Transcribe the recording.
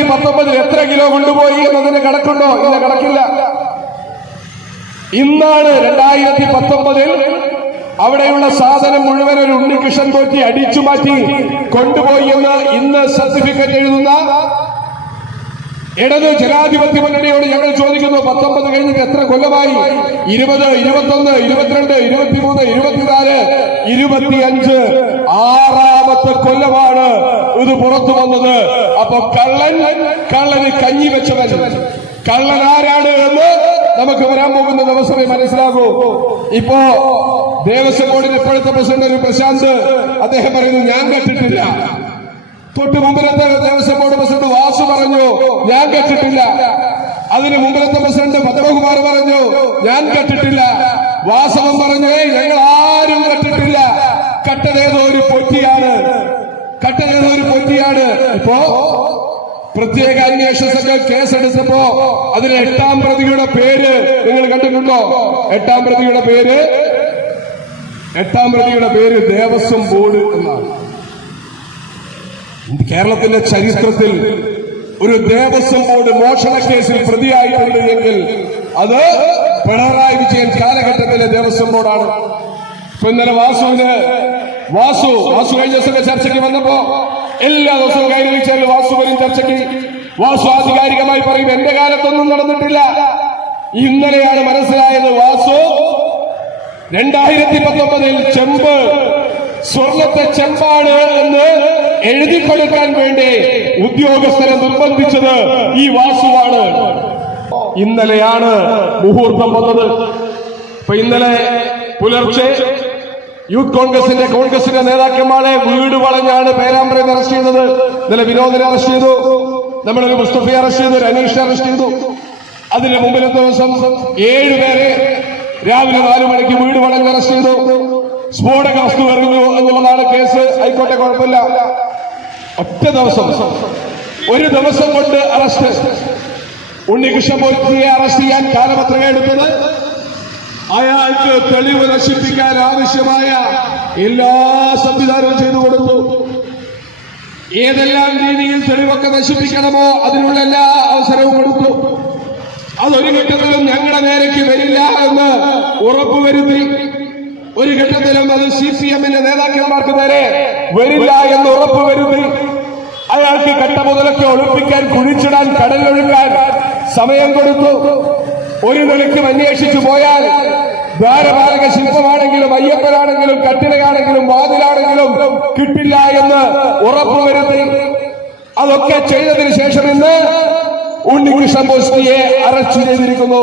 രണ്ടായിരത്തി പത്തൊമ്പതിൽ എത്ര കിലോ കൊണ്ടുപോയി എന്നതിന് കണക്കുണ്ടോ? ഇല്ല കണക്കില്ല. ഇന്നാണ് രണ്ടായിരത്തി പത്തൊമ്പതിൽ അവിടെയുള്ള സാധനം മുഴുവൻ ഒരു ഉണ്ണികൃഷ്ണൻ പോറ്റി അടിച്ചു മാറ്റി കൊണ്ടുപോയി എന്ന് ഇന്ന് സർട്ടിഫിക്കറ്റ് എഴുതുന്ന ഇടത് ജനാധിപത്യ മുന്നണിയോട് ഞങ്ങൾ ചോദിക്കുന്നു പത്തൊമ്പത് കഴിഞ്ഞിട്ട് എത്ര കൊല്ലമായി? ഇരുപത് ഇരുപത്തൊന്ന് ഇരുപത്തിരണ്ട് ഇരുപത്തിമൂന്ന് ഇരുപത്തിനാല് ഇരുപത്തിയഞ്ച് ആറാമത്തെ കൊല്ലമാണ് ഇത് പുറത്തു വന്നത്. അപ്പൊ കള്ളൻ കള്ളന് കഞ്ഞി വെച്ചവൻ. കള്ളൻ ആരാണ് എന്ന് നമുക്ക് വരാൻ പോകുന്ന ദിവസമേ മനസ്സിലാകൂ. ഇപ്പോ ദേവസ്വം ബോർഡിന്റെ ഇപ്പോഴത്തെ പ്രസിഡന്റ് ഒരു പ്രശാന്ത് അദ്ദേഹം പറയുന്നു ഞാൻ കേട്ടിട്ടില്ല. തൊട്ട് മുമ്പിലത്തെ ദേവസ്വം ബോർഡ് പ്രസിഡന്റ് വാസു പറഞ്ഞു ഞാൻ കേട്ടിട്ടില്ല. അതിന് മുമ്പിലത്തെ പ്രസിഡന്റ് പത്മകുമാർ പറഞ്ഞു ഞാൻ കേട്ടിട്ടില്ല. വാസവൻ ഒരു പൊറ്റിയാണ്. ഇപ്പോ പ്രത്യേക അന്വേഷണ സംഘം കേസെടുത്തപ്പോ അതിൽ എട്ടാം പ്രതിയുടെ പേര് നിങ്ങൾ കണ്ടിട്ടുണ്ടോ? എട്ടാം പ്രതിയുടെ പേര്? എട്ടാം പ്രതിയുടെ പേര് ദേവസ്വം ബോർഡ് എന്നാണ്. കേരളത്തിന്റെ ചരിത്രത്തിൽ ഒരു ദേവസ്വം ബോർഡ് മോഷണ കേസിൽ പ്രതിയായിട്ടുണ്ട് എങ്കിൽ അത് പിണറായി വിജയൻ കാലഘട്ടത്തിലെ ദേവസ്വം ബോർഡാണ്. ഇപ്പൊ ഇന്നലെ വാസുവിന് വാസു വാസു കഴിഞ്ഞ ദിവസമൊക്കെ ചർച്ചയ്ക്ക് വന്നപ്പോ എല്ലാ ദിവസവും കൈ വിളിച്ചാൽ വാസു വരും ചർച്ചയ്ക്ക്. വാസു ആധികാരികമായി പറയും എന്റെ കാലത്തൊന്നും നടന്നിട്ടില്ല. ഇന്നലെയാണ് മനസ്സിലായത് വാസു രണ്ടായിരത്തി പത്തൊമ്പതിൽ ചെമ്പ് സ്വർണത്തെ ചെമ്പാണ് എന്ന് എഴുതി കൊടുക്കാൻ വേണ്ടി ഉദ്യോഗസ്ഥരെ നിർബന്ധിച്ചത് ഈ വാസുവാണ്. ഇന്നലെയാണ് മുഹൂർത്തം വന്നത്. ഇന്നലെ പുലർച്ചെ യൂത്ത് കോൺഗ്രസിന്റെ കോൺഗ്രസിന്റെ നേതാക്കന്മാരെ വീട് വളഞ്ഞാണ് പേരാമ്പ്രയിൽ അറസ്റ്റ് ചെയ്തത്. ഇന്നലെ വിനോദിനെ അറസ്റ്റ് ചെയ്തു. നമ്മളൊരു മുസ്തഫയെ അറസ്റ്റ് ചെയ്തു ഒരു അനീഷ് അറസ്റ്റ് ചെയ്തു. അതിന് മുമ്പിലത്തെ ദിവസം? ഏഴുപേരെ രാവിലെ നാലു മണിക്ക് വീട് വളഞ്ഞ് അറസ്റ്റ് ചെയ്തു. സ്ഫോടക വസ്തു എറിഞ്ഞു എന്നുള്ളതാണ് കേസ്. ആയിക്കോട്ടെ കുഴപ്പമില്ല. ഒറ്റ ദിവസം. ഒരു ദിവസം കൊണ്ട് അറസ്റ്റ്. ഉണ്ണികൃഷ്ണമൂർത്തിയെ അറസ്റ്റ് ചെയ്യാൻ കാലപത്രിക എടുത്തത് അയാൾക്ക് തെളിവ് നശിപ്പിക്കാൻ ആവശ്യമായ എല്ലാ സംവിധാനവും ചെയ്തു കൊടുത്തു. ഏതെല്ലാം രീതിയിൽ തെളിവൊക്കെ നശിപ്പിക്കണമോ അതിനുള്ള എല്ലാ അവസരവും കൊടുത്തു. അതൊരു ഘട്ടത്തിലും ഞങ്ങളുടെ നേരയ്ക്ക് വരില്ല എന്ന് ഉറപ്പുവരുത്തി. ഒരു ഘട്ടത്തിലും അത് സി പി എമ്മിന്റെ നേതാക്കന്മാർക്ക് നേരെ വരില്ല എന്ന് ഉറപ്പുവരുത്തി. അയാൾക്ക് കട്ട മുതലൊക്കെ ഒളിപ്പിക്കാൻ കുഴിച്ചിടാൻ കടലൊഴുക്കാൻ സമയം കൊടുത്തു. ഒരു നിലയ്ക്കും അന്വേഷിച്ചു പോയാൽ ദ്വാരപാലക ശില്പമാണെങ്കിലും അയ്യപ്പനാണെങ്കിലും കട്ടിലയാണെങ്കിലും വാതിലാണെങ്കിലും കിട്ടില്ല എന്ന് ഉറപ്പുവരുത്തി അതൊക്കെ ചെയ്തതിനു ശേഷം ഇന്ന് ഉണ്ണികൃഷ്ണൻ പോസ്റ്റിയെ അറസ്റ്റ് ചെയ്തിരിക്കുന്നു.